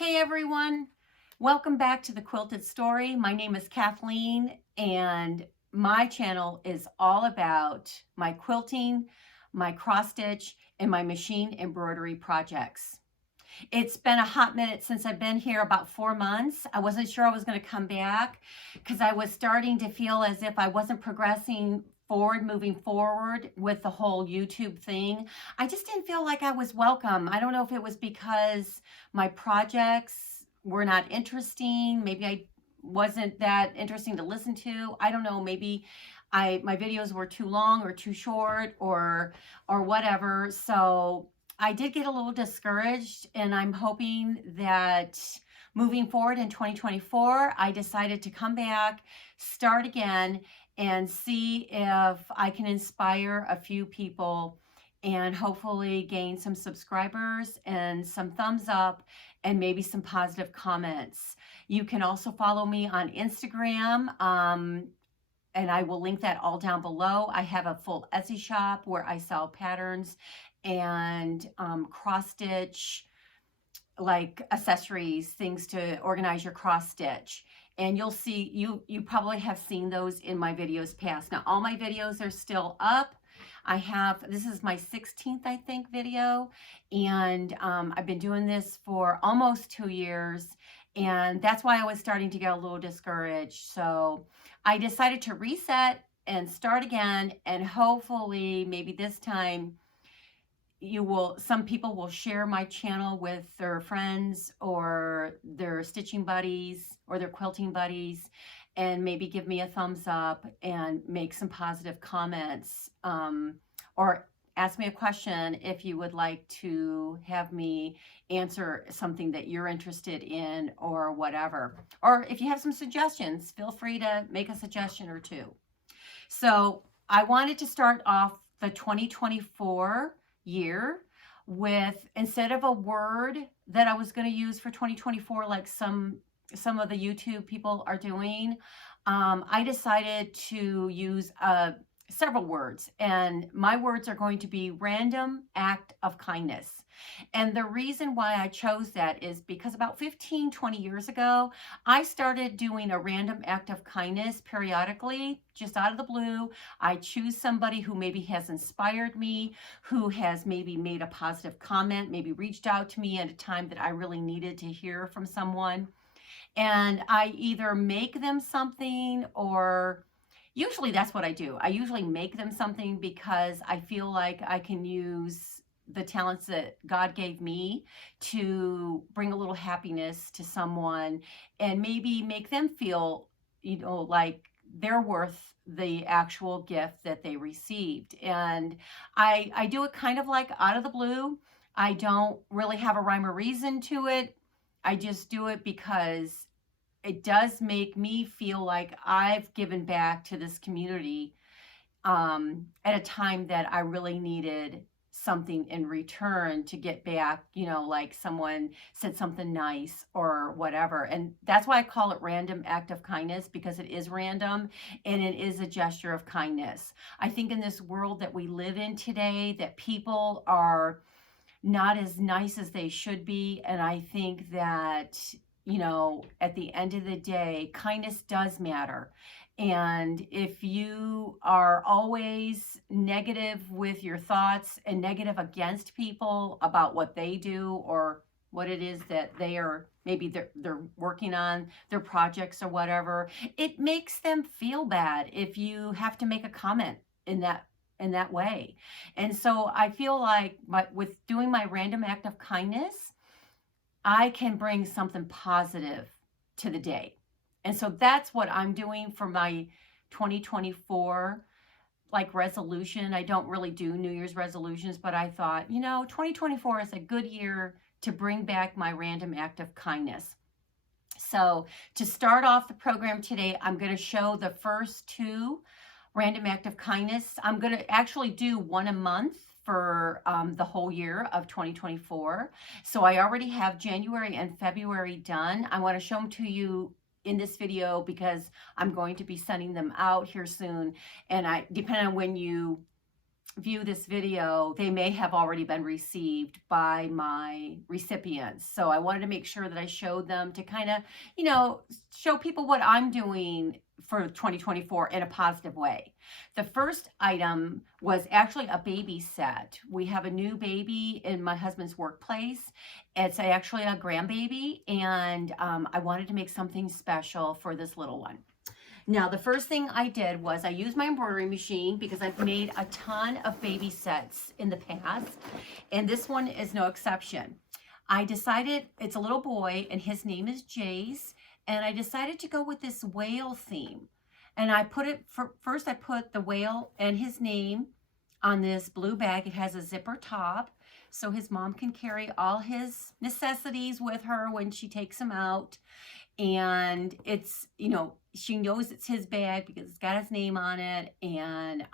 Hey everyone, welcome back to the Quilted Story. My name is Kathleen and my channel is all about my quilting, my cross stitch, and my machine embroidery projects. It's been a hot minute since I've been here, about 4 months. I wasn't sure I was going to come back because I was starting to feel as if I wasn't moving forward with the whole YouTube thing. I just didn't feel like I was welcome. I don't know if it was because my projects were not interesting. Maybe I wasn't that interesting to listen to. I don't know. Maybe my videos were too long or too short or whatever. So I did get a little discouraged, and I'm hoping that moving forward in 2024, I decided to come back, start again, and see if I can inspire a few people and hopefully gain some subscribers and some thumbs up and maybe some positive comments. You can also follow me on Instagram. And I will link that all down below. I have a full Etsy shop where I sell patterns and cross stitch, like accessories, things to organize your cross stitch. And you'll see, you probably have seen those in my videos past. Now, all my videos are still up. This is my 16th, I think, video. And I've been doing this for almost 2 years. And that's why I was starting to get a little discouraged. So I decided to reset and start again. And hopefully, maybe this time, some people will share my channel with their friends or their stitching buddies or their quilting buddies, and maybe give me a thumbs up and make some positive comments, or ask me a question if you would like to have me answer something that you're interested in or whatever. Or if you have some suggestions, feel free to make a suggestion or two. So I wanted to start off the 2024 year with, instead of a word that I was going to use for 2024 like some of the YouTube people are doing, I decided to use several words, and my words are going to be random act of kindness. And the reason why I chose that is because about 15-20 years ago, I started doing a random act of kindness periodically, just out of the blue. I choose somebody who maybe has inspired me, who has maybe made a positive comment, maybe reached out to me at a time that I really needed to hear from someone. And I either make them something, or usually that's what I do. I usually make them something because I feel like I can use the talents that God gave me to bring a little happiness to someone and maybe make them feel, like they're worth the actual gift that they received. And I do it kind of like out of the blue. I don't really have a rhyme or reason to it. I just do it because it does make me feel like I've given back to this community at a time that I really needed something in return to get back, like someone said something nice or whatever. And that's why I call it random act of kindness, because it is random and it is a gesture of kindness. I think in this world that we live in today, that people are not as nice as they should be. And I think that, at the end of the day, kindness does matter. And if you are always negative with your thoughts and negative against people about what they do or what it is that maybe they're working on, their projects or whatever, it makes them feel bad if you have to make a comment in that way. And so I feel like with doing my random act of kindness, I can bring something positive to the day. And so that's what I'm doing for my 2024 resolution. I don't really do New Year's resolutions, but I thought, 2024 is a good year to bring back my random act of kindness. So to start off the program today, I'm going to show the first 2 random act of kindness. I'm going to actually do one a month for the whole year of 2024. So I already have January and February done. I want to show them to you in this video because I'm going to be sending them out here soon. And depending on when you view this video, they may have already been received by my recipients. So I wanted to make sure that I showed them to kind of, you know, show people what I'm doing for 2024 in a positive way. The first item was actually a baby set. We have a new baby in my husband's workplace. It's actually a grandbaby, and I wanted to make something special for this little one. Now, the first thing I did was I used my embroidery machine because I've made a ton of baby sets in the past, and this one is no exception. I decided it's a little boy, and his name is Jace, and I decided to go with this whale theme. And I put it, first I put the whale and his name on this blue bag. It has a zipper top, so his mom can carry all his necessities with her when she takes him out. And it's, you know, she knows it's his bag because it's got his name on it, and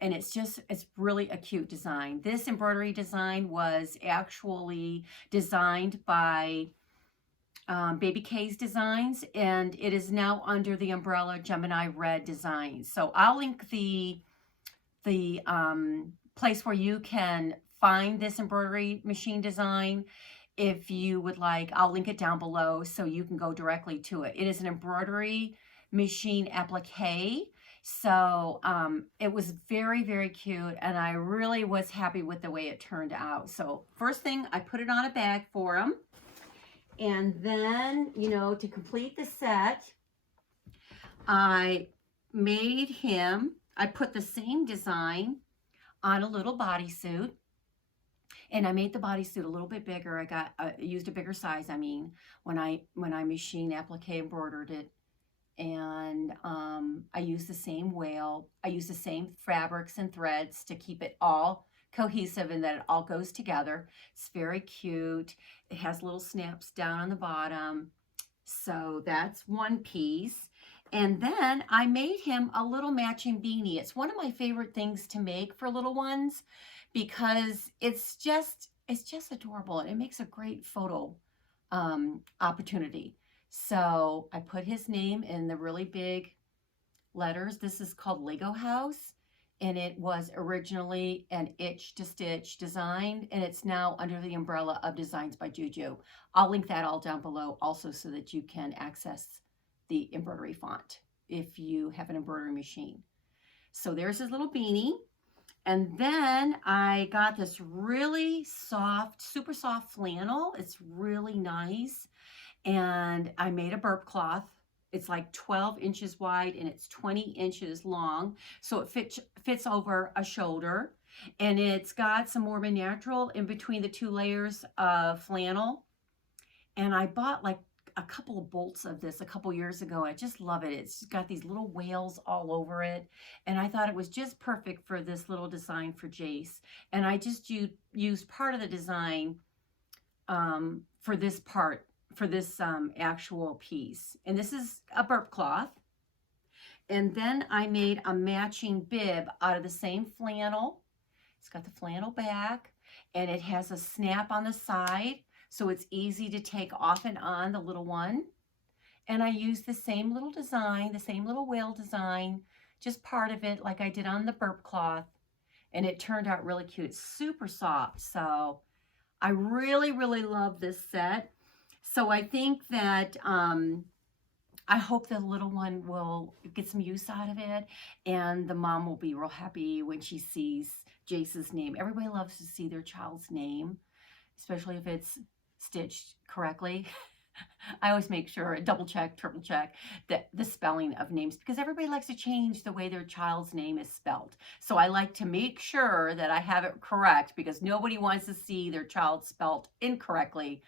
it's really a cute design. This embroidery design was actually designed by Baby K's Designs, and it is now under the umbrella Gemini Red Designs. So I'll link the place where you can find this embroidery machine design. If you would like, I'll link it down below so you can go directly to it. It is an embroidery machine applique. So it was very, very cute, and I really was happy with the way it turned out. So first thing, I put it on a bag for him. And then, you know, to complete the set, I made him, I put the same design on a little bodysuit. And I made the bodysuit a little bit bigger. I used a bigger size, I mean, when I machine applique embroidered it. And I used the same whale. I used the same fabrics and threads to keep it all cohesive and that it all goes together. It's very cute. It has little snaps down on the bottom. So that's one piece. And then I made him a little matching beanie. It's one of my favorite things to make for little ones, because it's just adorable, and it makes a great photo opportunity. So I put his name in the really big letters. This is called Lego House, and it was originally an itch to stitch design, and it's now under the umbrella of Designs by Juju. I'll link that all down below also so that you can access the embroidery font if you have an embroidery machine. So there's his little beanie. And then I got this really soft, super soft flannel. It's really nice. And I made a burp cloth. It's like 12 inches wide and it's 20 inches long. So it fits over a shoulder. And it's got some Mormon Natural in between the two layers of flannel. And I bought like a couple of bolts of this a couple years ago. I just love it. It's got these little whales all over it. And I thought it was just perfect for this little design for Jace. And I just used part of the design for this part, for this actual piece. And this is a burp cloth. And then I made a matching bib out of the same flannel. It's got the flannel back, and it has a snap on the side, so it's easy to take off and on the little one. And I used the same little design, the same little whale design, just part of it like I did on the burp cloth. And it turned out really cute. It's super soft. So I really, really love this set. So I think that I hope the little one will get some use out of it. And the mom will be real happy when she sees Jace's name. Everybody loves to see their child's name, especially if it's stitched correctly. I always make sure, double check, triple check the spelling of names, because everybody likes to change the way their child's name is spelled. So I like to make sure that I have it correct, because nobody wants to see their child spelled incorrectly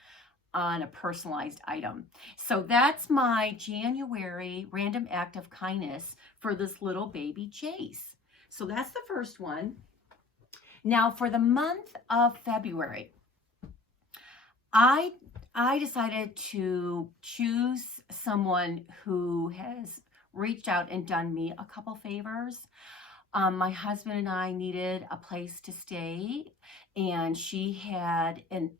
on a personalized item. So that's my January random act of kindness for this little baby Jace. So that's the first one. Now for the month of February, I decided to choose someone who has reached out and done me a couple favors. My husband and I needed a place to stay, and she had an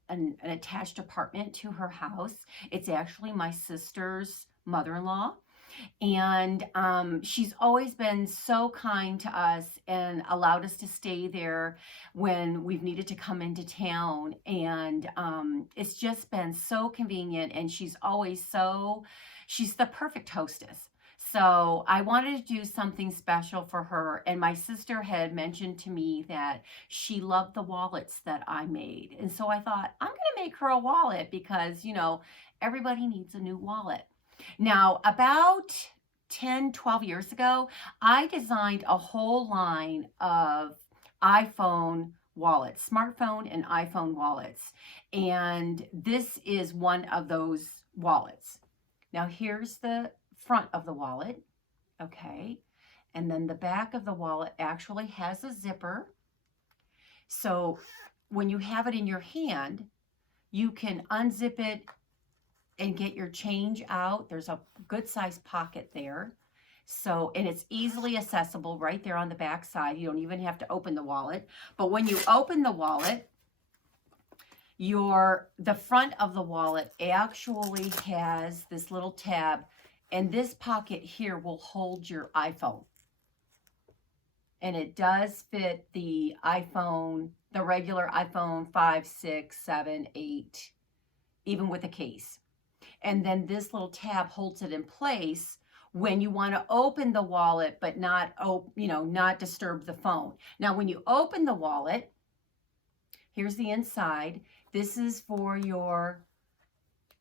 attached apartment to her house. It's actually my sister's mother-in-law. And she's always been so kind to us and allowed us to stay there when we've needed to come into town. And it's just been so convenient. And she's the perfect hostess. So I wanted to do something special for her. And my sister had mentioned to me that she loved the wallets that I made. And so I thought, I'm going to make her a wallet because, everybody needs a new wallet. Now, about 10, 12 years ago, I designed a whole line of iPhone wallets, smartphone and iPhone wallets. And this is one of those wallets. Now, here's the front of the wallet, okay? And then the back of the wallet actually has a zipper. So when you have it in your hand, you can unzip it and get your change out. There's a good sized pocket there. So, and it's easily accessible right there on the back side. You don't even have to open the wallet. But when you open the wallet, the front of the wallet actually has this little tab, and this pocket here will hold your iPhone. And it does fit the iPhone, the regular iPhone 5, 6, 7, 8, even with a case. And then this little tab holds it in place when you want to open the wallet, but not disturb the phone. Now, when you open the wallet, here's the inside. This is for your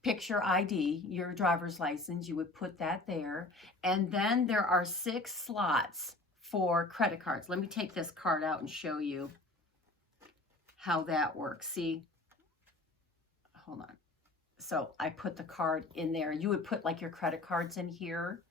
picture ID, your driver's license. You would put that there. And then there are 6 slots for credit cards. Let me take this card out and show you how that works. See? Hold on. So I put the card in there. You would put like your credit cards in here,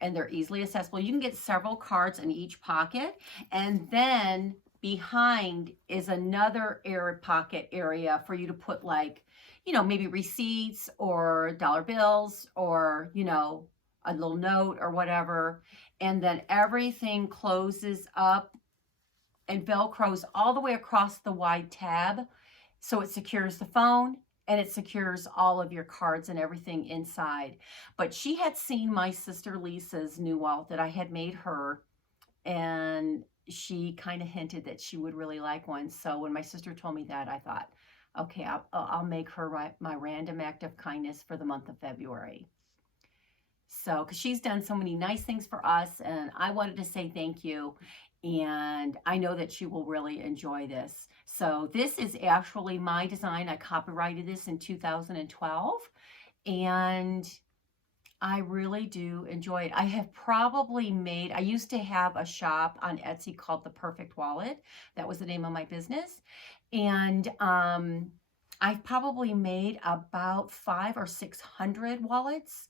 and they're easily accessible. You can get several cards in each pocket. And then behind is another pocket area for you to put like, maybe receipts or dollar bills or, a little note or whatever. And then everything closes up and Velcros all the way across the wide tab. So it secures the phone and it secures all of your cards and everything inside. But she had seen my sister Lisa's new wallet that I had made her, and she kind of hinted that she would really like one. So when my sister told me that, I thought, okay, I'll make her my random act of kindness for the month of February. So, because she's done so many nice things for us, and I wanted to say thank you. And I know that she will really enjoy this. So this is actually my design. I copyrighted this in 2012, and I really do enjoy it. I have probably I used to have a shop on Etsy called The Perfect Wallet. That was the name of my business. And I've probably made about 500 or 600 wallets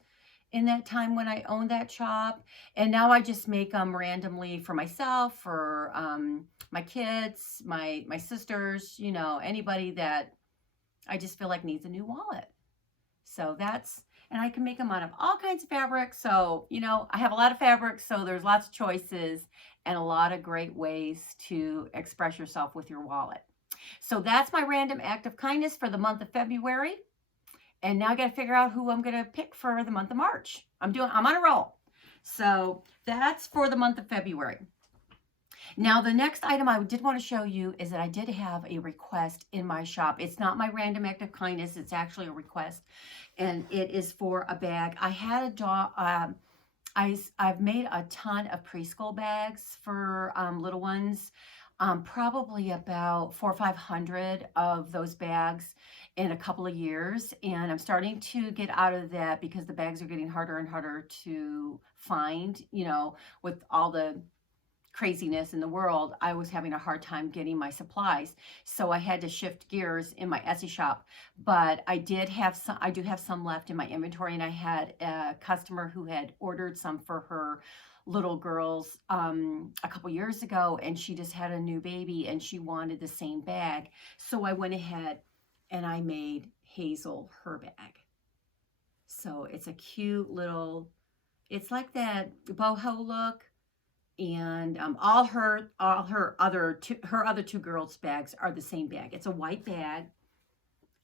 in that time when I owned that shop. And now I just make them randomly for myself, for my kids, my sisters, anybody that I just feel like needs a new wallet. So and I can make them out of all kinds of fabrics. So, I have a lot of fabrics, so there's lots of choices and a lot of great ways to express yourself with your wallet. So that's my random act of kindness for the month of February. And now I got to figure out who I'm going to pick for the month of March. I'm on a roll. So that's for the month of February. Now, the next item I did want to show you is that I did have a request in my shop. It's not my random act of kindness. It's actually a request, and it is for a bag. I had a dog. I've made a ton of preschool bags for little ones. Probably about 400 or 500 of those bags in a couple of years, and I'm starting to get out of that because the bags are getting harder and harder to find. With all the craziness in the world, I was having a hard time getting my supplies, so I had to shift gears in my Etsy shop. But I do have some left in my inventory, and I had a customer who had ordered some for her little girls a couple years ago, and she just had a new baby and she wanted the same bag. So I went ahead and I made Hazel her bag. So it's a cute little, it's like that boho look, and all her other two girls' bags are the same bag. It's a white bag.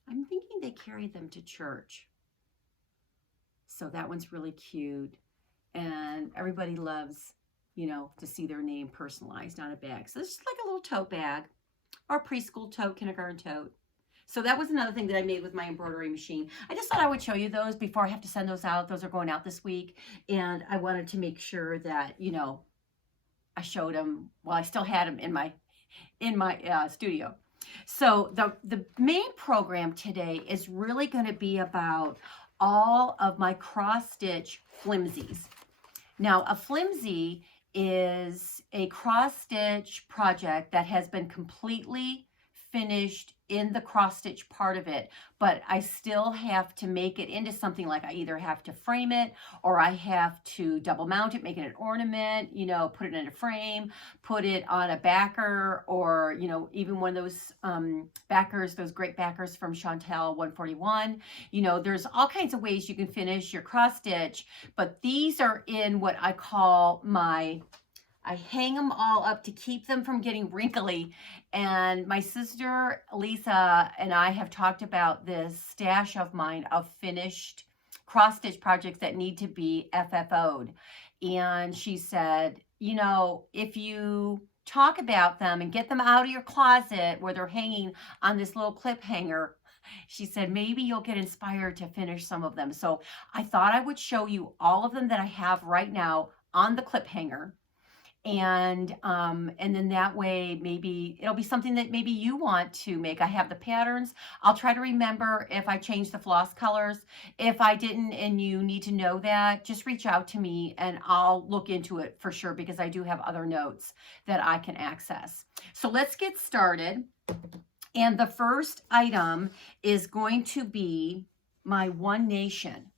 I'm thinking they carried them to church. So that one's really cute. and everybody loves, you know, to see their name personalized on a bag. So it's just like a little tote bag, or preschool tote, kindergarten tote. So that was another thing that I made with my embroidery machine. I just thought I would show you those before I have to send those out. Those are going out this week. And I wanted to make sure that, you know, I showed them while I still had them in my studio. So the main program today is really going to be about all of my cross stitch flimsies. Now, a flimsy is a cross stitch project that has been completely finished in the cross stitch part of it, but I still have to make it into something. Like I either have to frame it, or I have to double mount it, make it an ornament, you know, put it in a frame, put it on a backer, or, you know, even one of those backers, those great backers from Chantel 141. You know, there's all kinds of ways you can finish your cross stitch, but these are in what I call I hang them all up to keep them from getting wrinkly. And my sister Lisa and I have talked about this stash of mine of finished cross stitch projects that need to be FFO'd. And she said, you know, if you talk about them and get them out of your closet where they're hanging on this little clip hanger, she said, maybe you'll get inspired to finish some of them. So I thought I would show you all of them that I have right now on the clip hanger. And then that way, maybe it'll be something that maybe you want to make. I have the patterns. I'll try to remember if I change the floss colors. If I didn't and you need to know that, just reach out to me and I'll look into it for sure, because I do have other notes that I can access. So let's get started. And the first item is going to be my One Nation.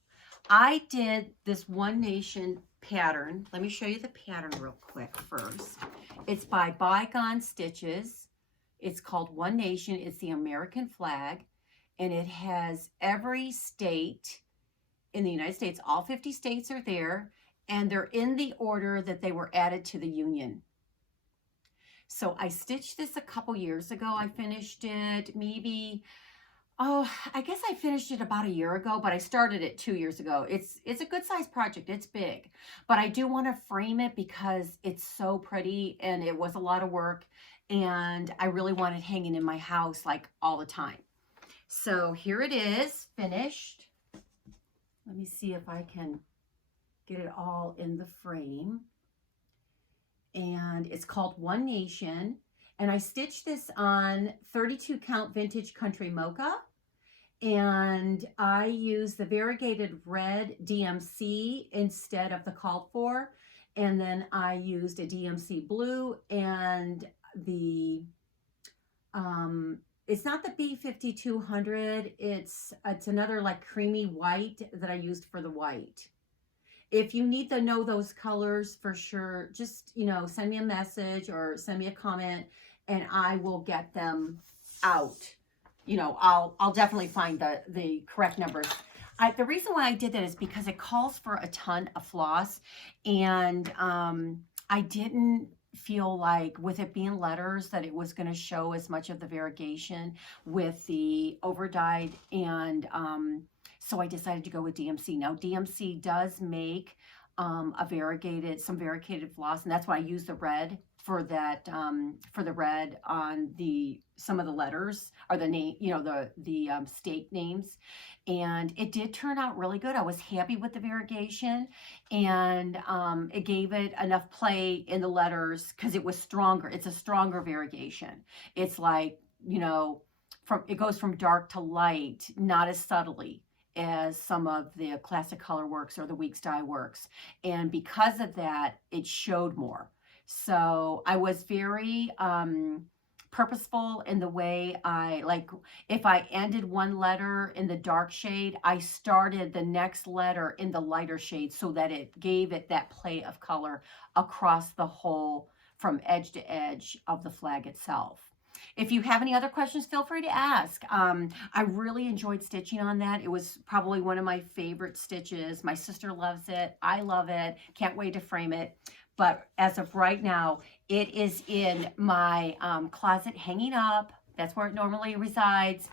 I did this One Nation pattern. Let me show you the pattern real quick first. It's by Bygone Stitches. It's called One Nation. It's the American flag, and it has every state in the United States. All 50 states are there, and they're in the order that they were added to the Union. So I stitched this a couple years ago. I finished it maybe, I guess I finished it about a year ago, but I started it 2 years ago. It's a good size project. It's big, but I do want to frame it because it's so pretty and it was a lot of work, and I really want it hanging in my house like all the time. So here it is, finished. Let me see if I can get it all in the frame. And it's called One Nation. And I stitched this on 32 count vintage country mocha. And I used the variegated red DMC instead of the called for. And then I used a DMC blue and the, it's not the B5200. It's another like creamy white that I used for the white. If you need to know those colors for sure, just, you know, send me a message or send me a comment and I will get them out. You know, I'll definitely find the correct numbers. The reason why I did that is because it calls for a ton of floss, and I didn't feel like with it being letters that it was going to show as much of the variegation with the over dyed, and so I decided to go with DMC. Now DMC does make some variegated floss, and that's why I use the red for that, for the red on some of the letters, or the name, you know, the state names. And it did turn out really good. I was happy with the variegation, and it gave it enough play in the letters because it was stronger. It's a stronger variegation. It's like, you know, it goes from dark to light, not as subtly as some of the classic color works or the Weeks dye works. And because of that, it showed more. So I was very purposeful in the way if I ended one letter in the dark shade, I started the next letter in the lighter shade so that it gave it that play of color across the whole, from edge to edge of the flag itself. If you have any other questions, feel free to ask. I really enjoyed stitching on that. It was probably one of my favorite stitches. My sister loves it. I love it. Can't wait to frame it. But as of right now, it is in my closet hanging up. That's where it normally resides,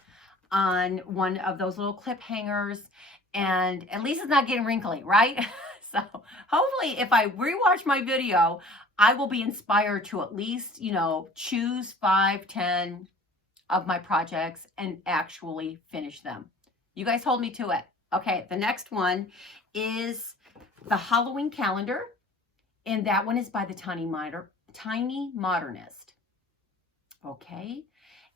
on one of those little clip hangers. And at least it's not getting wrinkly, right? So hopefully if I rewatch my video, I will be inspired to at least, you know, choose 5, 10 of my projects and actually finish them. You guys hold me to it. Okay, the next one is the Halloween calendar, and that one is by the Tiny Modernist. Okay,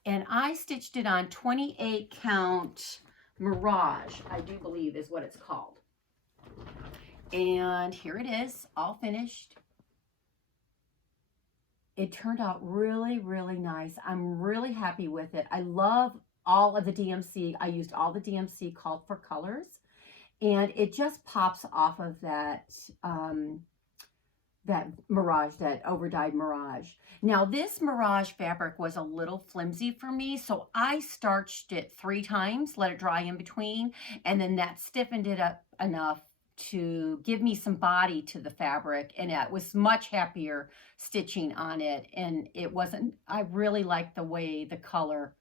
and I stitched it on 28 count Mirage, I do believe is what it's called. And here it is, all finished. It turned out really, really nice. I'm really happy with it. I love all of the DMC. I used all the DMC called for colors, and it just pops off of that that Mirage, that overdyed Mirage. Now this Mirage fabric was a little flimsy for me, so I starched it 3 times, let it dry in between, and then that stiffened it up enough to give me some body to the fabric, and it was much happier stitching on it. And it wasn't, I really like the way the color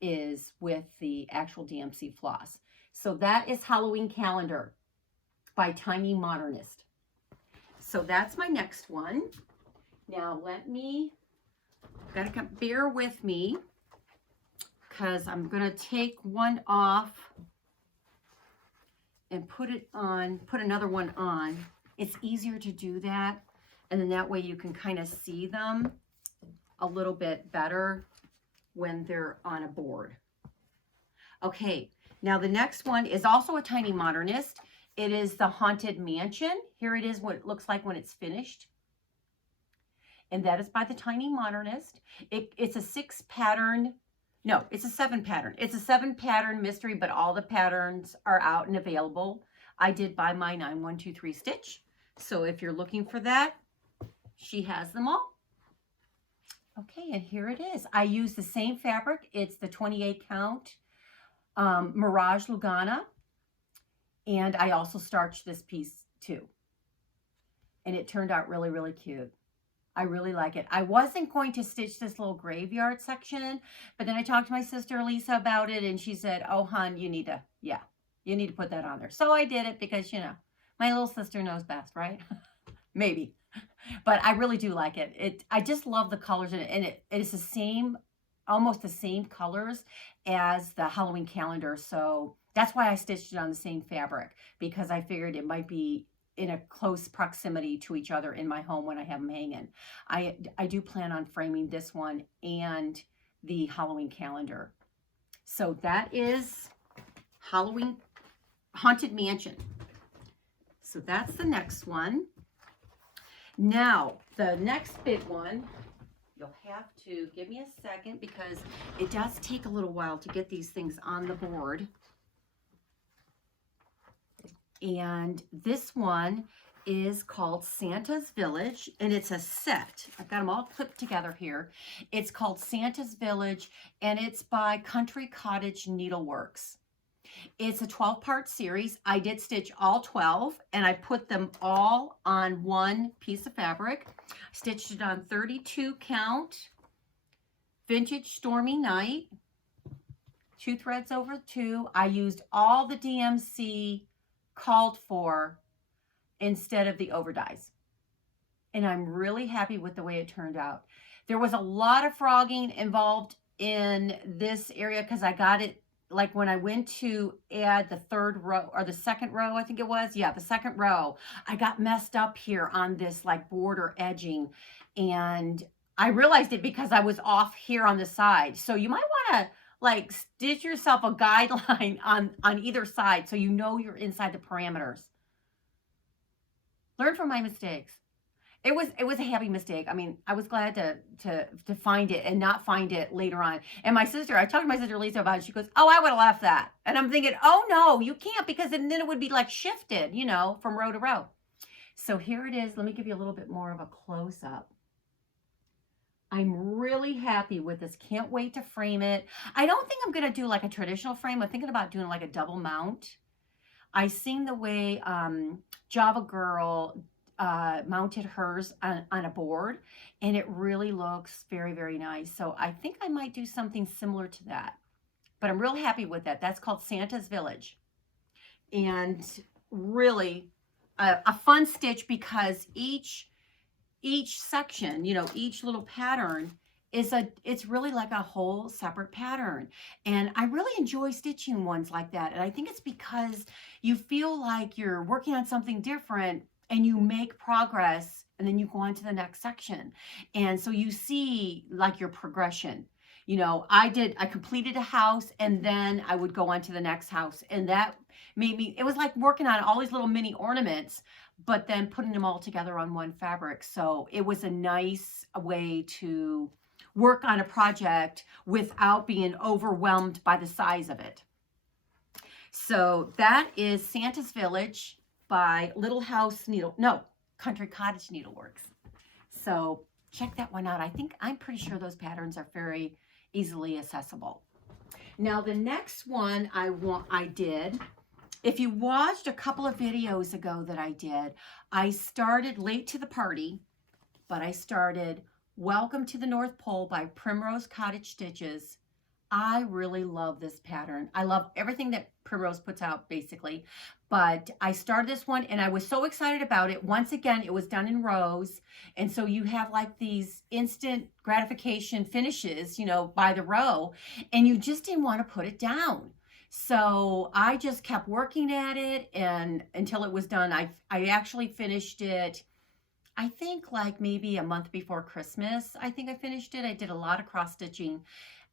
is with the actual DMC floss. So that is Halloween Calendar by Tiny Modernist. So that's my next one. Now let me, bear with me, because I'm gonna take one off and put it on, put another one on. It's easier to do that, and then that way you can kind of see them a little bit better when they're on a board. Okay, now the next one is also a Tiny Modernist. It is the Haunted Mansion. Here it is, what it looks like when it's finished. And that is by the Tiny Modernist. It's a 6 pattern. No, it's a 7 pattern. It's a 7 pattern mystery, but all the patterns are out and available. I did buy my 9123 stitch. So if you're looking for that, she has them all. Okay, and here it is. I use the same fabric. It's the 28 count Mirage Lugana. And I also starched this piece too. And it turned out really, really cute. I really like it. I wasn't going to stitch this little graveyard section, but then I talked to my sister Lisa about it, and she said, oh, hon, you need to, yeah, you need to put that on there. So I did it because, you know, my little sister knows best, right? Maybe. But I really do like it. I just love the colors in it, and it is the same, almost the same colors as the Halloween calendar. So that's why I stitched it on the same fabric, because I figured it might be in a close proximity to each other in my home when I have them hanging. I do plan on framing this one and the Halloween calendar. So that is Halloween Haunted Mansion. So that's the next one. Now, the next big one, you'll have to give me a second because it does take a little while to get these things on the board. And this one is called Santa's Village, and it's a set. I've got them all clipped together here. It's called Santa's Village, and it's by Country Cottage Needleworks. It's a 12-part series. I did stitch all 12, and I put them all on one piece of fabric. Stitched it on 32 count Vintage Stormy Night, 2 threads over 2. I used all the DMC called for instead of the overdyes, and I'm really happy with the way it turned out. There was a lot of frogging involved in this area because I got it like when I went to add the 3rd row or the 2nd row, I think it was, yeah, the 2nd row, I got messed up here on this like border edging, and I realized it because I was off here on the side. So you might want to like stitch yourself a guideline on either side so you know you're inside the parameters. Learn from my mistakes. It was a happy mistake. I mean, I was glad to find it and not find it later on. And my sister, I talked to my sister Lisa about it. She goes, oh, I would have left that. And I'm thinking, oh no, you can't, because then it would be like shifted, you know, from row to row. So here it is. Let me give you a little bit more of a close up. I'm really happy with this. Can't wait to frame it. I don't think I'm going to do like a traditional frame. I'm thinking about doing like a double mount. I seen the way Java Girl mounted hers on a board, and it really looks very, very nice. So I think I might do something similar to that. But I'm real happy with that. That's called Santa's Village. And really, a fun stitch because each section, you know, each little pattern it's really like a whole separate pattern. And I really enjoy stitching ones like that. And I think it's because you feel like you're working on something different and you make progress and then you go on to the next section. And so you see like your progression. You know, I completed a house and then I would go on to the next house. And that made me, it was like working on all these little mini ornaments, but then putting them all together on one fabric. So it was a nice way to work on a project without being overwhelmed by the size of it. So that is Santa's Village by Country Cottage Needleworks. So check that one out. I'm pretty sure those patterns are very easily accessible. Now the next one I did, if you watched a couple of videos ago that I did, I started Late to the Party, but I started Welcome to the North Pole by Primrose Cottage Stitches. I really love this pattern. I love everything that Primrose puts out basically, but I started this one and I was so excited about it. Once again, it was done in rows. And so you have like these instant gratification finishes, you know, by the row, and you just didn't want to put it down. So I just kept working at it and until it was done. I actually finished it, I think like maybe a month before Christmas. I think I finished it. I did a lot of cross stitching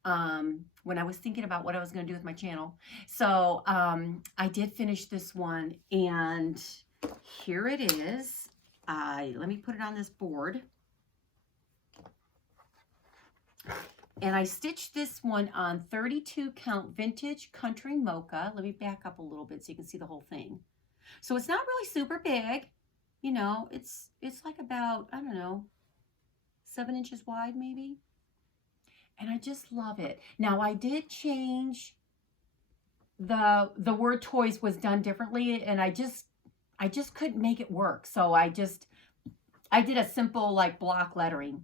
when I was thinking about what I was going to do with my channel. So I did finish this one and here it is. Let me put it on this board. And I stitched this one on 32 count vintage country mocha. Let me back up a little bit so you can see the whole thing. So it's not really super big. You know, it's like about, I don't know, 7 inches wide maybe. And I just love it. Now I did change the word toys was done differently and I just couldn't make it work. So I did a simple like block lettering.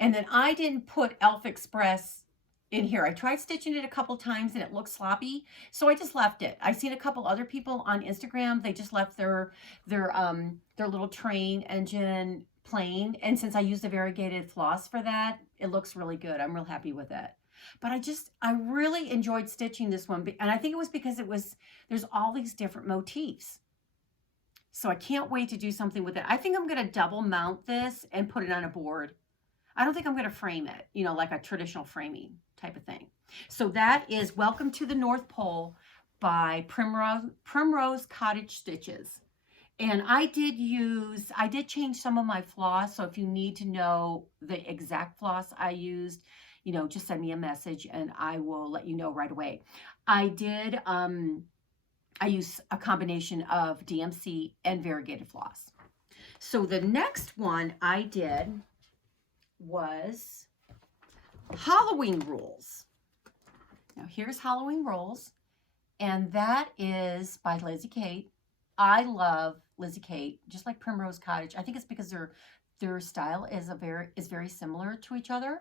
And then I didn't put Elf Express in here. I tried stitching it a couple times and it looked sloppy, so I just left it. I've seen a couple other people on Instagram, they just left their little train engine plain, and since I used a variegated floss for that, it looks really good. I'm real happy with it. But I really enjoyed stitching this one, and I think it was because there's all these different motifs. So I can't wait to do something with it. I think I'm going to double mount this and put it on a board. I don't think I'm going to frame it, you know, like a traditional framing type of thing. So that is Welcome to the North Pole by Primrose Cottage Stitches. And I did change some of my floss. So if you need to know the exact floss I used, you know, just send me a message and I will let you know right away. I use a combination of DMC and variegated floss. So the next one I did was Halloween Rules. Now here's Halloween Rules, and that is by Lizzie Kate. I love Lizzie Kate, just like Primrose Cottage. I think it's because their style is very similar to each other.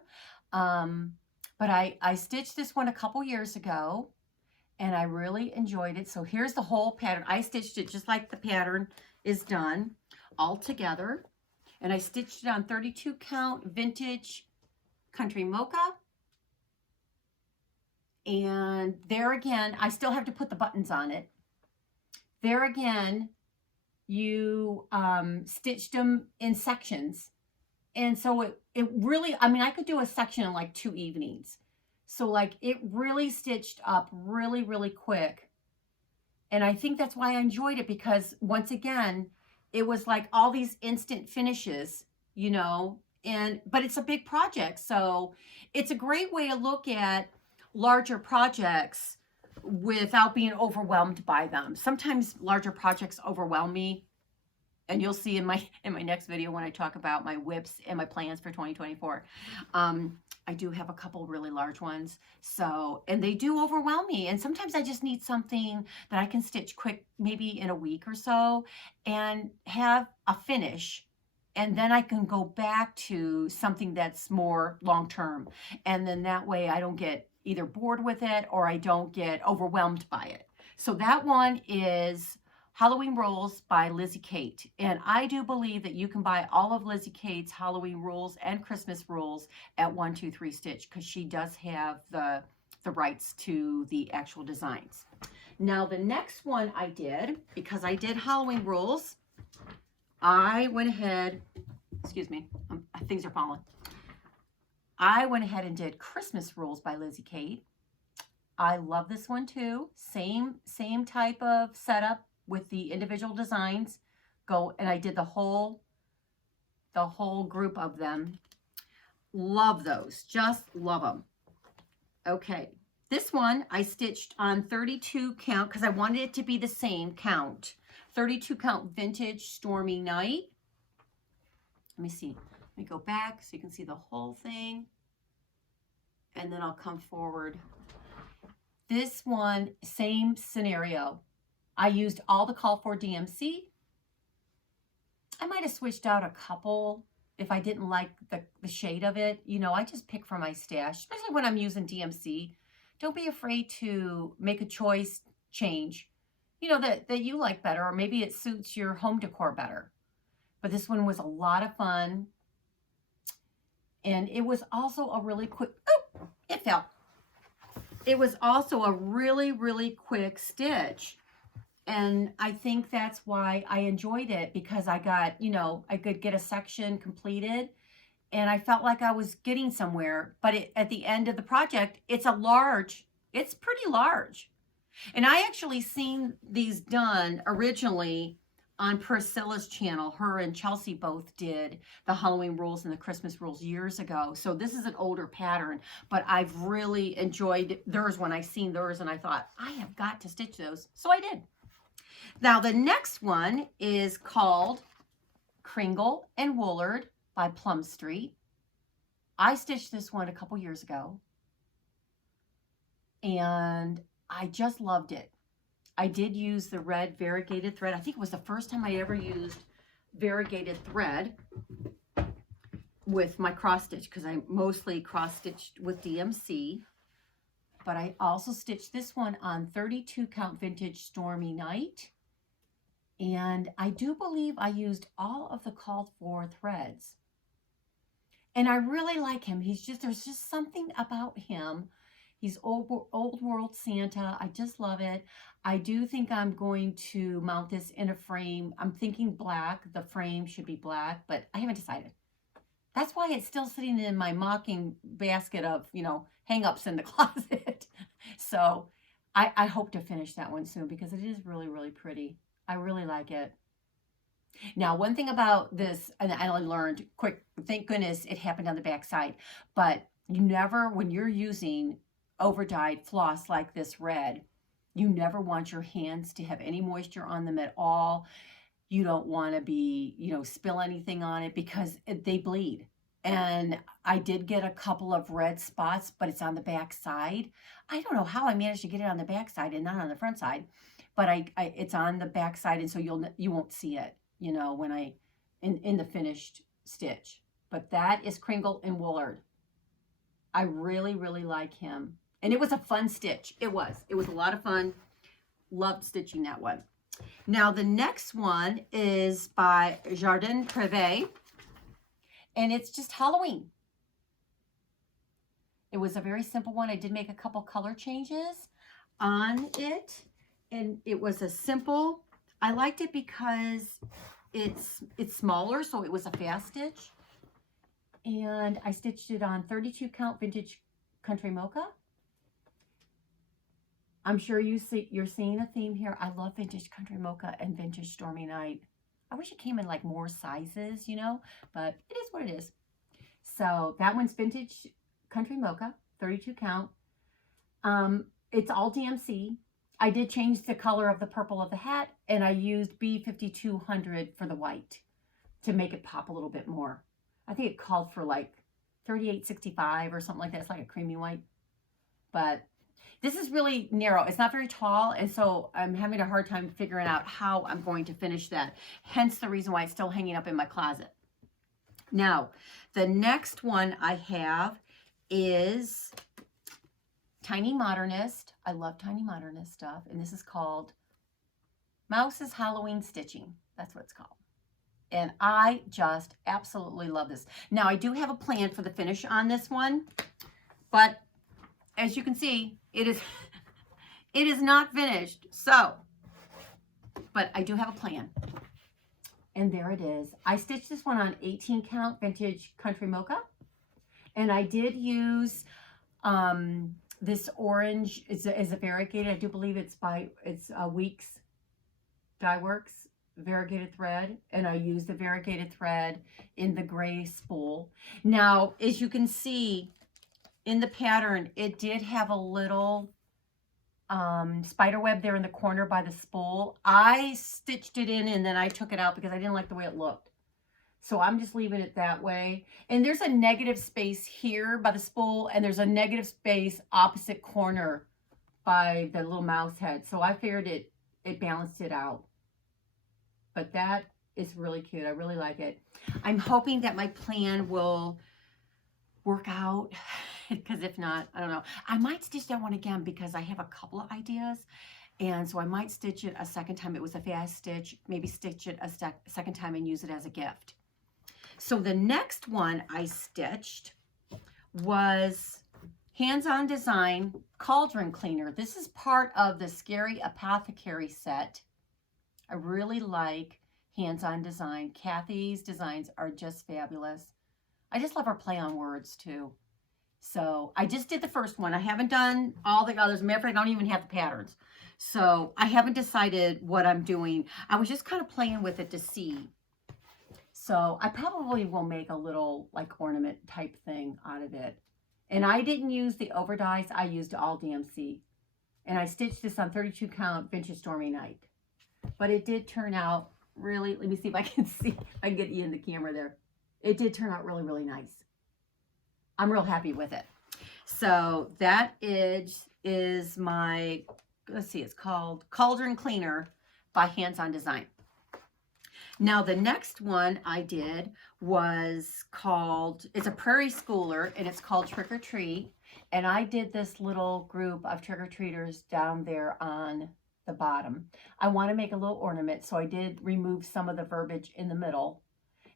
But I stitched this one a couple years ago, and I really enjoyed it. So here's the whole pattern. I stitched it just like the pattern is done, all together. And I stitched it on 32 count vintage country mocha. And there again, I still have to put the buttons on it. There again, you stitched them in sections. And so it really, I mean, I could do a section in like 2 evenings. So like it really stitched up really, really quick. And I think that's why I enjoyed it, because once again, it was like all these instant finishes, you know, but it's a big project. So it's a great way to look at larger projects without being overwhelmed by them. Sometimes larger projects overwhelm me. And you'll see in my next video when I talk about my whips and my plans for 2024. I do have a couple really large ones. So, and they do overwhelm me. And sometimes I just need something that I can stitch quick, maybe in a week or so, and have a finish. And then I can go back to something that's more long-term. And then that way I don't get either bored with it or I don't get overwhelmed by it. So that one is Halloween Rolls by Lizzie Kate. And I do believe that you can buy all of Lizzie Kate's Halloween rules and Christmas rules at 123 Stitch, because she does have the rights to the actual designs. Now the next one I did, because I did Halloween rules, I went ahead, excuse me, things are falling. I went ahead and did Christmas rules by Lizzie Kate. I love this one too. Same type of setup with the individual designs. And I did the whole group of them. Love those, just love them. Okay, this one I stitched on 32 count because I wanted it to be the same count. 32 count Vintage Stormy Night. Let me see. Let me go back so you can see the whole thing. And then I'll come forward. This one, same scenario. I used all the call for DMC. I might have switched out a couple if I didn't like the shade of it. You know, I just pick from my stash, especially when I'm using DMC. Don't be afraid to make a choice change, you know, that you like better, or maybe it suits your home decor better. But this one was a lot of fun. And it was also a really quick, oh, it fell. It was also a really, really quick stitch. And I think that's why I enjoyed it, because I got, you know, I could get a section completed and I felt like I was getting somewhere. But at the end of the project, it's pretty large. And I actually seen these done originally on Priscilla's channel. Her and Chelsea both did the Halloween rules and the Christmas rules years ago. So this is an older pattern, but I've really enjoyed theirs when I seen theirs and I thought, I have got to stitch those. So I did. Now the next one is called Kringle and Woolard by Plum Street. I stitched this one a couple years ago and I just loved it. I did use the red variegated thread. I think it was the first time I ever used variegated thread with my cross stitch, because I mostly cross stitched with DMC. But I also stitched this one on 32 count Vintage Stormy Night. And I do believe I used all of the called for threads. And I really like him. There's just something about him. He's old world Santa. I just love it. I do think I'm going to mount this in a frame. I'm thinking black. The frame should be black, but I haven't decided. That's why it's still sitting in my mocking basket of, you know, hang-ups in the closet. So I hope to finish that one soon, because it is really, really pretty. I really like it. Now, one thing about this, and I learned quick, thank goodness it happened on the back side, but you never, when you're using over-dyed floss like this red, you never want your hands to have any moisture on them at all. You don't want to be, you know, spill anything on it, because they bleed. And I did get a couple of red spots, but it's on the back side. I don't know how I managed to get it on the back side and not on the front side, but it's on the back side, and so you won't see it, you know, when in the finished stitch. But that is Kringle and Woolard. I really, really like him. And it was a fun stitch. It was a lot of fun. Loved stitching that one. Now the next one is by Jardin Privé, and it's just Halloween. It was a very simple one. I did make a couple color changes on it, and it was a simple, I liked it because it's smaller, so it was a fast stitch. And I stitched it on 32 count Vintage Country Mocha. I'm sure you're seeing a theme here. I love Vintage Country Mocha and Vintage Stormy Night. I wish it came in like more sizes, you know, but it is what it is. So that one's Vintage Country Mocha, 32 count. It's all DMC. I did change the color of the purple of the hat, and I used B5200 for the white to make it pop a little bit more. I think it called for like 3865 or something like that. It's like a creamy white. But this is really narrow. It's not very tall, and so I'm having a hard time figuring out how I'm going to finish that. Hence the reason why it's still hanging up in my closet. Now, the next one I have is Tiny Modernist. I love Tiny Modernist stuff, and this is called Mouse's Halloween Stitching. That's what it's called. And I just absolutely love this. Now, I do have a plan for the finish on this one, but as you can see, it is it is not finished. So, but I do have a plan. And there it is. I stitched this one on 18 count vintage country mocha. And I did use this orange is a variegated. I do believe it's Weeks Dye Works variegated thread, and I used the variegated thread in the gray spool. Now, as you can see in the pattern, it did have a little spider web there in the corner by the spool. I stitched it in and then I took it out because I didn't like the way it looked. So I'm just leaving it that way. And there's a negative space here by the spool, and there's a negative space opposite corner by the little mouse head. So I figured it balanced it out. But that is really cute. I really like it. I'm hoping that my plan will work out, because if not, I don't know. I might stitch that one again because I have a couple of ideas. And so I might stitch it a second time. It was a fast stitch. Maybe stitch it a second time and use it as a gift. So the next one I stitched was Hands-On Design Cauldron Cleaner. This is part of the Scary Apothecary set. I really like Hands-On Design. Kathy's designs are just fabulous. I just love her play on words too. So I just did the first one. I haven't done all the others. Matter of fact, I don't even have the patterns. So I haven't decided what I'm doing. I was just kind of playing with it to see. So I probably will make a little like ornament type thing out of it. And I didn't use the overdyes. I used all DMC. And I stitched this on 32 count Vintage Stormy Night. But it did turn out really, let me see if I can get you in the camera there. It did turn out really, really nice. I'm real happy with it. So that is my, let's see, it's called Cauldron Cleaner by Hands-On Design. Now the next one I did was called, it's a Prairie Schooler, and it's called Trick or Treat. And I did this little group of trick-or-treaters down there on the bottom. I want to make a little ornament, so I did remove some of the verbiage in the middle,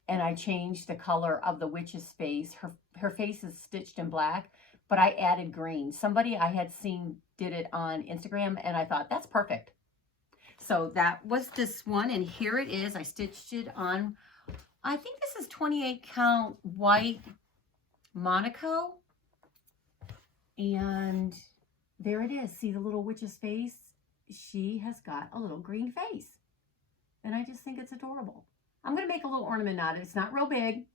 and I changed the color of the witch's face. Her face is stitched in black, but I added green. Somebody I had seen did it on Instagram, and I thought, that's perfect. So that was this one, and here it is. I stitched it on, I think this is 28 count white Monaco, and there it is. See the little witch's face? She has got a little green face, and I just think it's adorable. I'm going to make a little ornament out of it. It's not real big,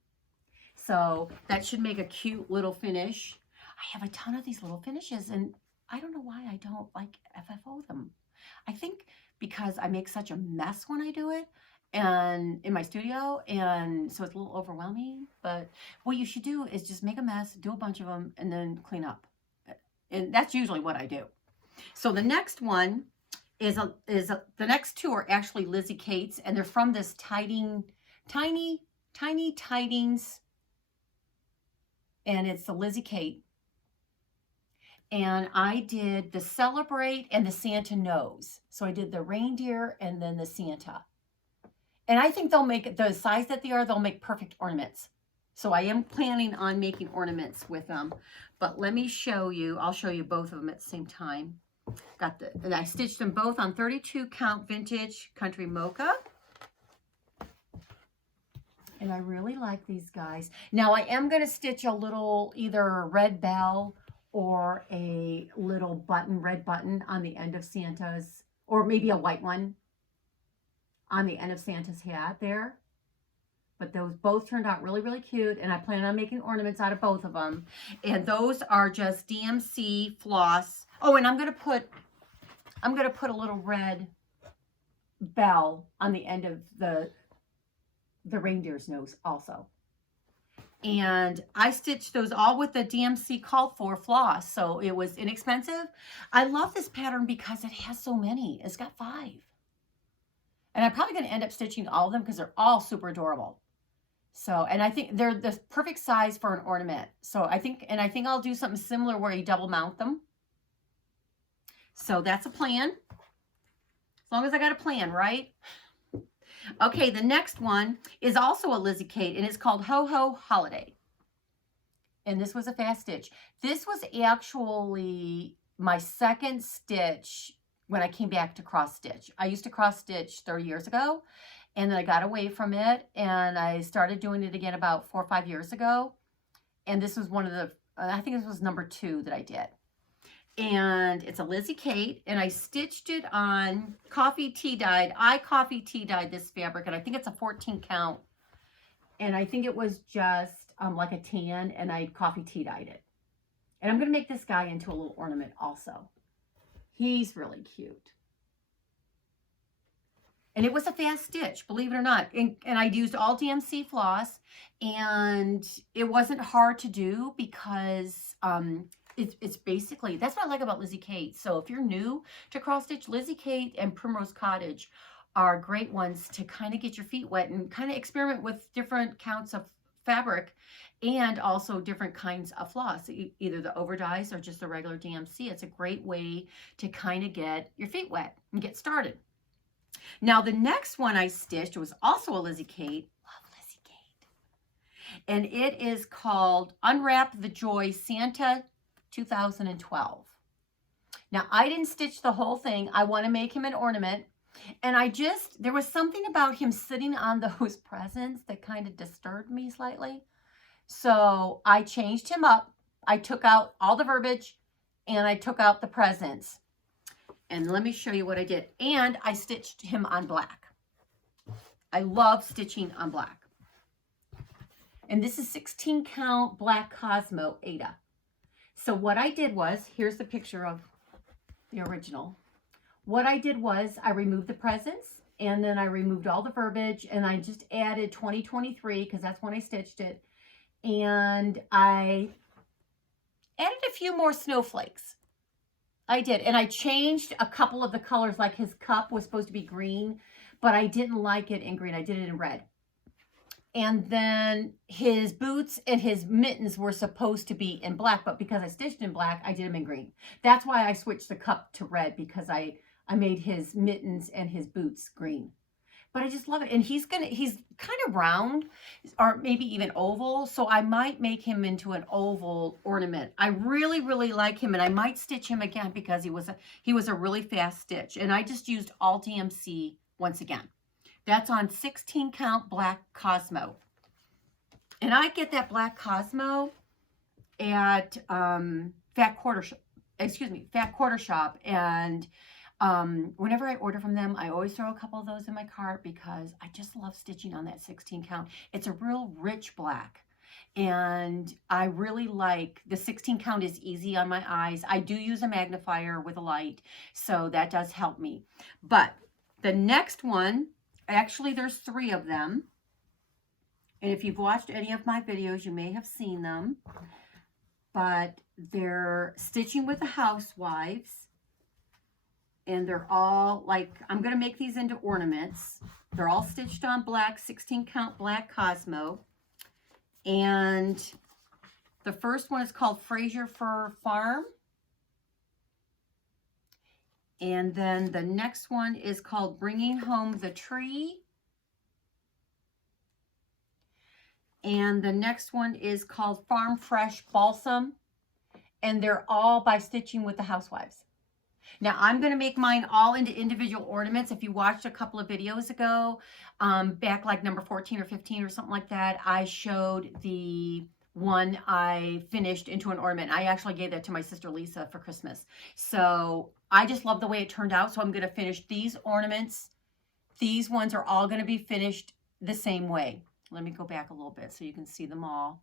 so that should make a cute little finish. I have a ton of these little finishes, and I don't know why I don't like FFO them. I think because I make such a mess when I do it and in my studio, and so it's a little overwhelming. But what you should do is just make a mess, do a bunch of them, and then clean up. And that's usually what I do. So the next one the next two are actually Lizzie Kate's, and they're from this Tiny Tidings, and it's the Lizzie Kate. And I did the Celebrate and the Santa Nose. So I did the reindeer and then the Santa. And I think they'll make, the size that they are, they'll make perfect ornaments. So I am planning on making ornaments with them. But let me show you, I'll show you both of them at the same time. And I stitched them both on 32 count Vintage Country Mocha. And I really like these guys. Now I am going to stitch a little either red bell or a little red button on the end of Santa's, or maybe a white one on the end of Santa's hat there. But those both turned out really, really cute, and I plan on making ornaments out of both of them. And those are just DMC floss. Oh, and I'm gonna put a little red bell on the end of the reindeer's nose also. And I stitched those all with the DMC called for floss, so it was inexpensive. I love this pattern because it has so many. It's got 5. And I'm probably going to end up stitching all of them because they're all super adorable. So, and I think they're the perfect size for an ornament. So I think I'll do something similar where you double mount them. So that's a plan. long as I got a plan, right? Okay, the next one is also a Lizzie Kate, and it's called Ho Ho Holiday. And this was a fast stitch. This was actually my second stitch when I came back to cross stitch. I used to cross stitch 30 years ago, and then I got away from it, and I started doing it again about 4 or 5 years ago. And this was one of the, I think this was number 2 that I did. And it's a Lizzie Kate, and I stitched it on coffee tea dyed. I coffee tea dyed this fabric, and I think it's a 14 count. And I think it was just like a tan, and I coffee tea dyed it. And I'm going to make this guy into a little ornament also. He's really cute. And it was a fast stitch, believe it or not. And I used all DMC floss, and it wasn't hard to do because it's basically, that's what I like about Lizzie Kate. So if you're new to cross stitch, Lizzie Kate and Primrose Cottage are great ones to kind of get your feet wet and kind of experiment with different counts of fabric and also different kinds of floss, either the over dyes or just the regular DMC. It's a great way to kind of get your feet wet and get started. Now the next one I stitched was also a Lizzie Kate. Love Lizzie Kate. And it is called Unwrap the Joy Santa 2012. Now I didn't stitch the whole thing. I want to make him an ornament. And there was something about him sitting on those presents that kind of disturbed me slightly. So I changed him up. I took out all the verbiage and I took out the presents. And let me show you what I did. And I stitched him on black. I love stitching on black. And this is 16 count black Cosmo Ada. So what I did was, here's the picture of the original. What I did was I removed the presents, and then I removed all the verbiage, and I just added 2023 because that's when I stitched it. And I added a few more snowflakes. I did. And I changed a couple of the colors, like his cup was supposed to be green, but I didn't like it in green. I did it in red. And then his boots and his mittens were supposed to be in black, but because I stitched in black, I did them in green. That's why I switched the cup to red, because I made his mittens and his boots green. But I just love it. And he's kind of round, or maybe even oval. So I might make him into an oval ornament. I really, really like him, and I might stitch him again because he was a really fast stitch. And I just used all DMC once again. That's on 16 count black Cosmo. And I get that black Cosmo at Fat Quarter Shop. And whenever I order from them, I always throw a couple of those in my cart because I just love stitching on that 16 count. It's a real rich black. And I really like, the 16 count is easy on my eyes. I do use a magnifier with a light, so that does help me. But the next one, actually there's 3 of them. And if you've watched any of my videos, you may have seen them. But they're Stitching with the Housewives. And they're all like, I'm going to make these into ornaments. They're all stitched on black, 16 count black Cosmo. And the first one is called Fraser Fur Farm. And then the next one is called Bringing Home the Tree. And the next one is called Farm Fresh Balsam. And they're all by Stitching with the Housewives. Now, I'm going to make mine all into individual ornaments. If you watched a couple of videos ago, back like number 14 or 15 or something like that, I showed the one I finished into an ornament. I actually gave that to my sister Lisa for Christmas. So I just love the way it turned out. So I'm going to finish these ornaments. These ones are all going to be finished the same way. Let me go back a little bit so you can see them all.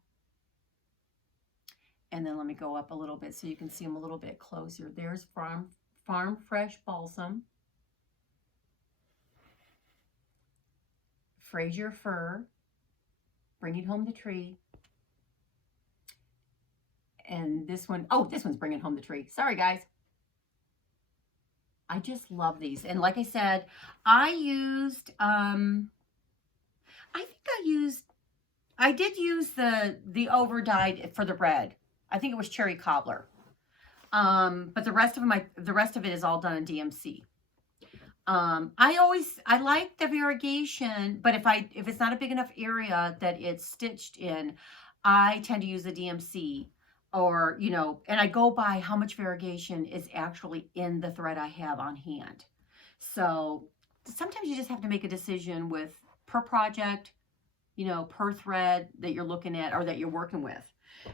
And then let me go up a little bit so you can see them a little bit closer. There's Farm Fresh Balsam, Fraser Fur, Bringing Home the Tree, and this one, oh, this one's Bringing Home the Tree. Sorry, guys. I just love these. And like I said, I used, I did use the over dyed for the red. I think it was Cherry Cobbler. But the rest of it is all done in DMC. I like the variegation, but if it's not a big enough area that it's stitched in, I tend to use the DMC, or, you know, and I go by how much variegation is actually in the thread I have on hand. So sometimes you just have to make a decision with per project, you know, per thread that you're looking at or that you're working with.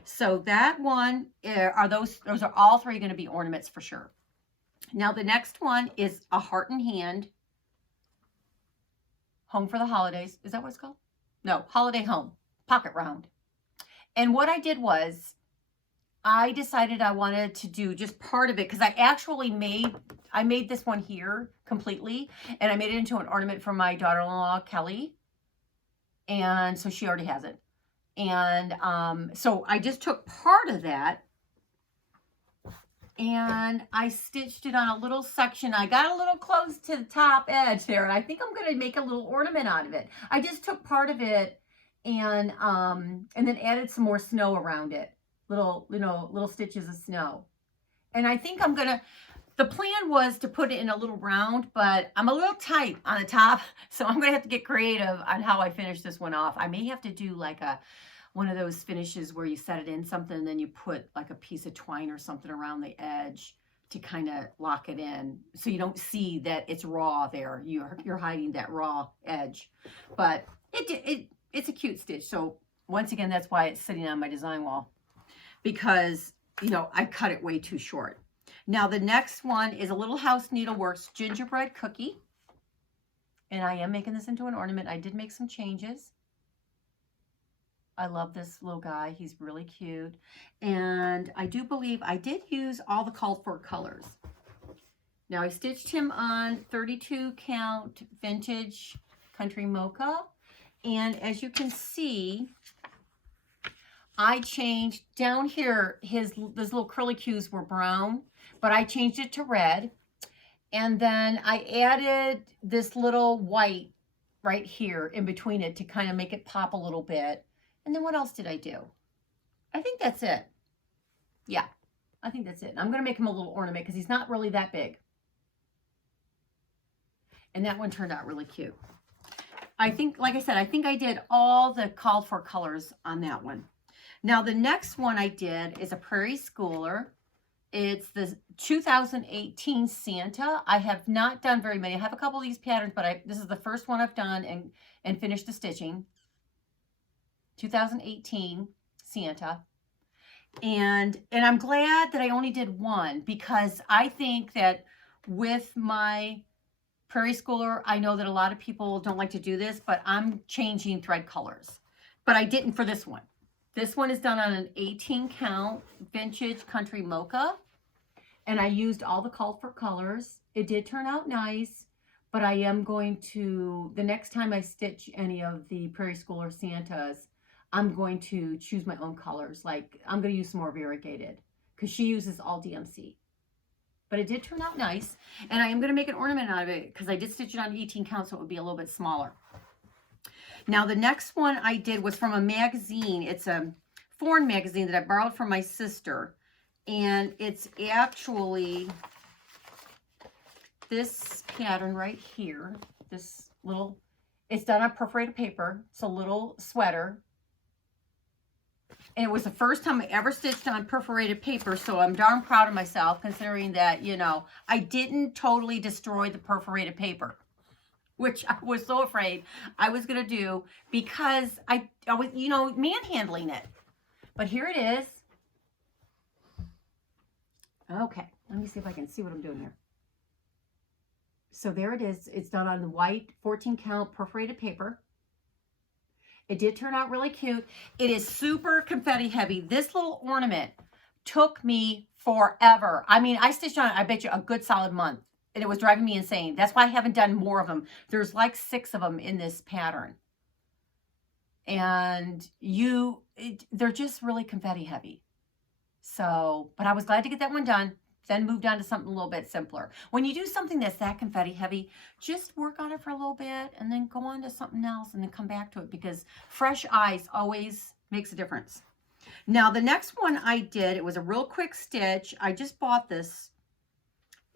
So that one, those are all three going to be ornaments for sure. Now the next one is a heart and hand. Home for the holidays. Is that what it's called? No, holiday home. Pocket round. And what I did was, I decided I wanted to do just part of it, because I actually made this one here completely, and I made it into an ornament for my daughter-in-law, Kelly. And so she already has it. And so I just took part of that and I stitched it on a little section. I got a little close to the top edge there, and I think I'm going to make a little ornament out of it. I just took part of it and then added some more snow around it. Little stitches of snow. And I think I'm going to, the plan was to put it in a little round, but I'm a little tight on the top, so I'm going to have to get creative on how I finish this one off. I may have to do like one of those finishes where you set it in something and then you put like a piece of twine or something around the edge to kind of lock it in, so you don't see that it's raw there. You're hiding that raw edge. But it's a cute stitch. So once again, that's why it's sitting on my design wall, because, you know, I cut it way too short. Now the next one is a Little House Needleworks gingerbread cookie. And I am making this into an ornament. I did make some changes. I love this little guy. He's really cute. And I do believe I did use all the called for colors. Now I stitched him on 32 count vintage country mocha. And as you can see, I changed down here, those little curly cues were brown, but I changed it to red. And then I added this little white right here in between it to kind of make it pop a little bit. And then what else did I do? I think that's it. Yeah, I think that's it. I'm going to make him a little ornament because he's not really that big. And that one turned out really cute. I think, like I said, I think I did all the called for colors on that one. Now the next one I did is a Prairie Schooler. It's the 2018 Santa. I have not done very many. I have a couple of these patterns, but this is the first one I've done and finished the stitching. 2018 Santa. And I'm glad that I only did one, because I think that with my Prairie Schooler, I know that a lot of people don't like to do this, but I'm changing thread colors. But I didn't for this one. This one is done on an 18 count vintage country mocha. And I used all the called for colors. It did turn out nice, but I am going to, the next time I stitch any of the Prairie Schooler Santas, I'm going to choose my own colors. Like, I'm going to use some more variegated because she uses all DMC. But it did turn out nice. And I am going to make an ornament out of it because I did stitch it on 18 count, so it would be a little bit smaller. Now, the next one I did was from a magazine. It's a foreign magazine that I borrowed from my sister. And it's actually this pattern right here. This little, it's done on perforated paper. It's a little sweater. And it was the first time I ever stitched on perforated paper, so I'm darn proud of myself, considering that, you know, I didn't totally destroy the perforated paper, which I was so afraid I was going to do, because I was, you know, manhandling it. But here it is. Okay, let me see if I can see what I'm doing here. So there it is. It's done on the white 14 count perforated paper. It did turn out really cute. It is super confetti heavy. This little ornament took me forever. I mean, I stitched on it, I bet you, a good solid month. And it was driving me insane. That's why I haven't done more of them. There's like 6 of them in this pattern. And they're just really confetti heavy. So, but I was glad to get that one done. Then moved on to something a little bit simpler. When you do something that's that confetti heavy, just work on it for a little bit and then go on to something else and then come back to it, because fresh eyes always makes a difference. Now the next one I did, it was a real quick stitch. I just bought this.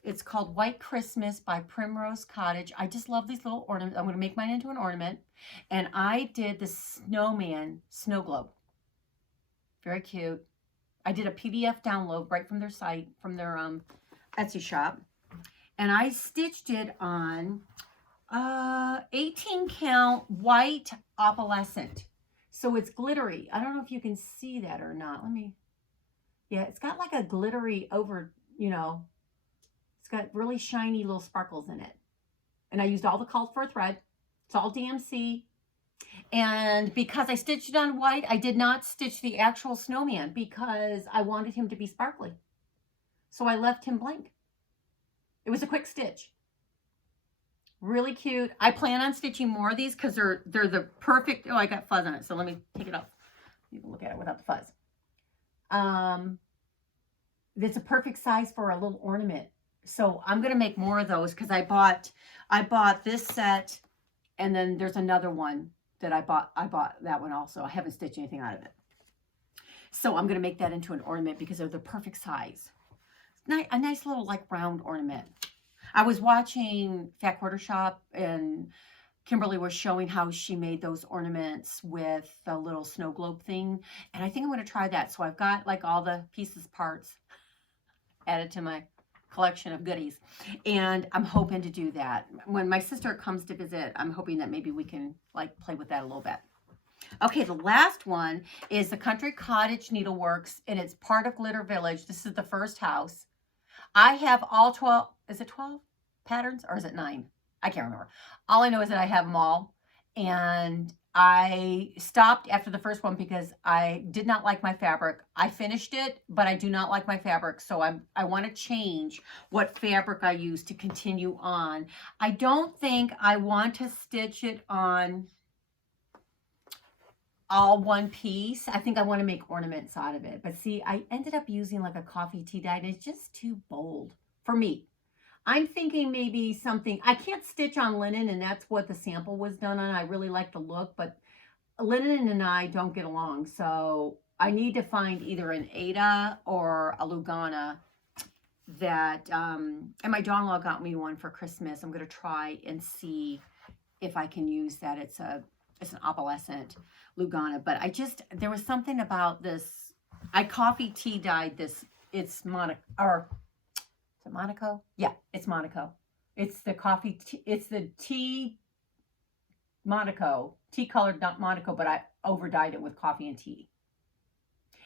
It's called White Christmas by Primrose Cottage. I just love these little ornaments. I'm going to make mine into an ornament. And I did the snowman snow globe. Very cute. I did a PDF download right from their site, from their Etsy shop. And I stitched it on 18 count white opalescent. So it's glittery. I don't know if you can see that or not. Yeah, it's got like a glittery over, you know, it's got really shiny little sparkles in it. And I used all the called for thread. It's all DMC. And because I stitched it on white, I did not stitch the actual snowman because I wanted him to be sparkly. So I left him blank. It was a quick stitch. Really cute. I plan on stitching more of these because they're the perfect. Oh, I got fuzz on it. So let me take it off. You can look at it without the fuzz. It's a perfect size for a little ornament. So I'm going to make more of those because I bought this set, and then there's another one that I bought that one also. I haven't stitched anything out of it. So I'm going to make that into an ornament because they're the perfect size. A nice little like round ornament. I was watching Fat Quarter Shop, and Kimberly was showing how she made those ornaments with the little snow globe thing. And I think I'm going to try that. So I've got like all the pieces, parts added to my collection of goodies. And I'm hoping to do that. When my sister comes to visit, I'm hoping that maybe we can like play with that a little bit. Okay, the last one is the Country Cottage Needleworks, and it's part of Glitter Village. This is the first house. I have all 12, is it 12 patterns or is it 9? I can't remember. All I know is that I have them all. And I stopped after the first one because I did not like my fabric. I finished it, but I do not like my fabric. So I want to change what fabric I use to continue on. I don't think I want to stitch it on all one piece. I think I want to make ornaments out of it. But see, I ended up using like a coffee tea dye, and it's just too bold for me. I'm thinking maybe something, I can't stitch on linen, and that's what the sample was done on. I really like the look, but linen and I don't get along. So I need to find either an Aida or a Lugana that, and my daughter-in-law got me one for Christmas. I'm going to try and see if I can use that. It's an opalescent Lugana, but there was something about this. I coffee tea dyed this. It's Monaco, or is it Monaco? Yeah, it's Monaco. It's the coffee, it's the tea Monaco, tea colored Monaco, but I over dyed it with coffee and tea.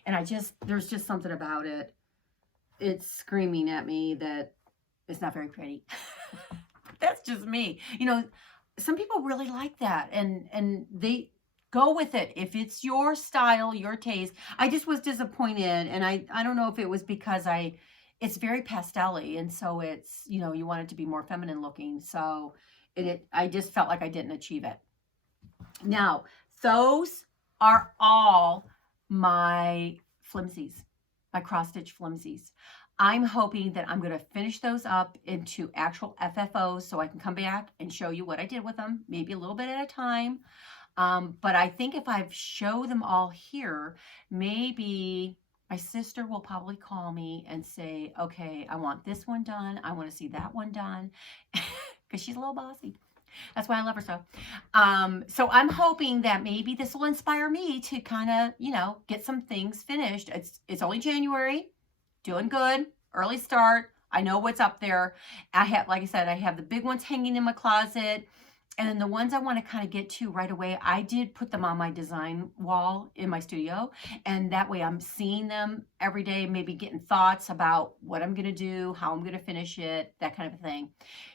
And there's just something about it. It's screaming at me that it's not very pretty. That's just me. You know, some people really like that, and they go with it. If it's your style, your taste. I just was disappointed, and I don't know if it was because it's very pastel-y, and so it's, you know, you want it to be more feminine looking. So I just felt like I didn't achieve it. Now, those are all my flimsies, my cross-stitch flimsies. I'm hoping that I'm going to finish those up into actual FFOs so I can come back and show you what I did with them, maybe a little bit at a time. But I think if I show them all here, maybe my sister will probably call me and say, okay, I want this one done. I want to see that one done, because she's a little bossy. That's why I love her so. So I'm hoping that maybe this will inspire me to kind of, you know, get some things finished. It's only January. Doing good, early start. I know what's up there. I have, like I said, I have the big ones hanging in my closet. And then the ones I want to kind of get to right away, I did put them on my design wall in my studio. And that way I'm seeing them every day, maybe getting thoughts about what I'm going to do, how I'm going to finish it, that kind of thing.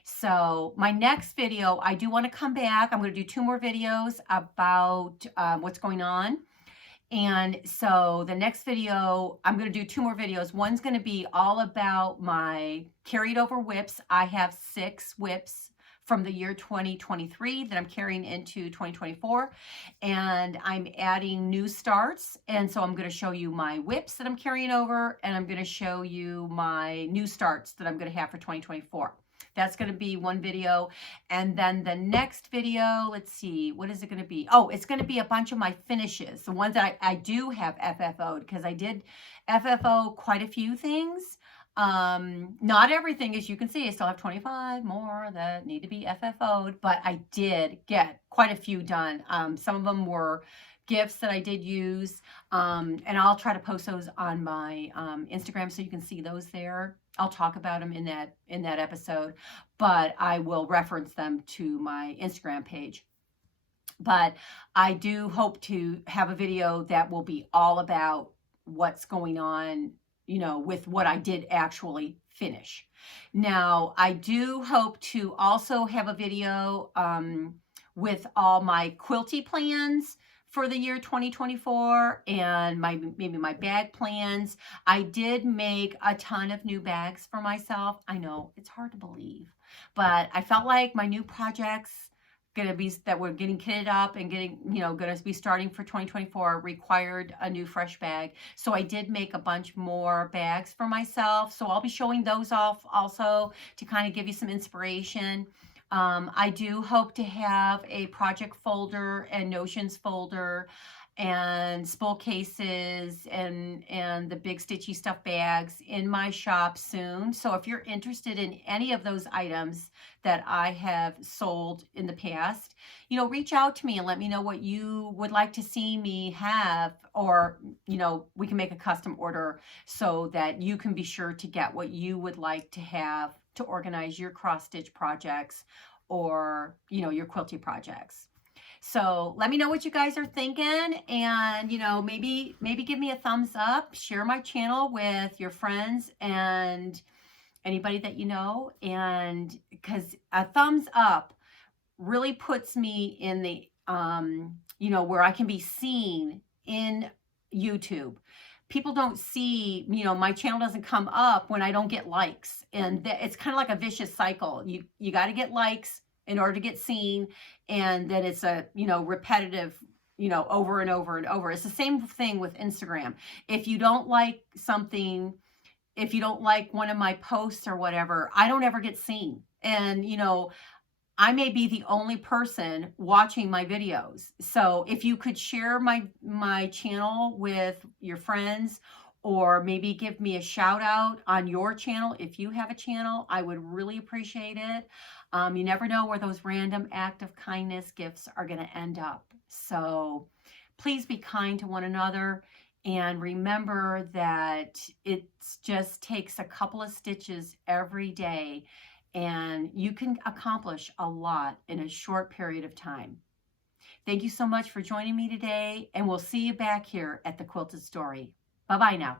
So my next video, I do want to come back. I'm going to do 2 more videos about what's going on. And so the next video, I'm going to do 2 more videos. One's going to be all about my carried over whips. I have 6 whips from the year 2023 that I'm carrying into 2024. And I'm adding new starts. And so I'm going to show you my whips that I'm carrying over. And I'm going to show you my new starts that I'm going to have for 2024. That's going to be one video. And then the next video, let's see, what is it going to be? Oh, it's going to be a bunch of my finishes. The ones that I do have FFO'd, because I did FFO quite a few things. Not everything, as you can see, I still have 25 more that need to be FFO'd, but I did get quite a few done. Some of them were gifts that I did use, and I'll try to post those on my Instagram so you can see those there. I'll talk about them in that episode, but I will reference them to my Instagram page. But I do hope to have a video that will be all about what's going on, you know, with what I did actually finish. Now, I do hope to also have a video with all my quilty plans for the year 2024 and maybe my bag plans. I did make a ton of new bags for myself. I know it's hard to believe, but I felt like my new projects that we're getting kitted up and getting, you know, going to be starting for 2024 required a new fresh bag. So I did make a bunch more bags for myself. So I'll be showing those off also to kind of give you some inspiration. I do hope to have a project folder and notions folder and spool cases and the big stitchy stuff bags in my shop soon. So if you're interested in any of those items that I have sold in the past, you know, reach out to me and let me know what you would like to see me have, or, you know, we can make a custom order so that you can be sure to get what you would like to have to organize your cross stitch projects or, you know, your quilty projects. So let me know what you guys are thinking, and, you know, maybe give me a thumbs up, share my channel with your friends and anybody that you know, and because a thumbs up really puts me in the, you know, where I can be seen in YouTube. People don't see, you know, my channel doesn't come up when I don't get likes, and it's kind of like a vicious cycle. You got to get likes in order to get seen, and then it's a, you know, repetitive, you know, over and over and over. It's the same thing with Instagram. If you don't like something, if you don't like one of my posts or whatever, I don't ever get seen. And, you know, I may be the only person watching my videos. So if you could share my channel with your friends, or maybe give me a shout out on your channel if you have a channel, I would really appreciate it. You never know where those random act of kindness gifts are going to end up. So please be kind to one another, and remember that it just takes a couple of stitches every day, and you can accomplish a lot in a short period of time. Thank you so much for joining me today, and we'll see you back here at the Quilted Story. Bye-bye now.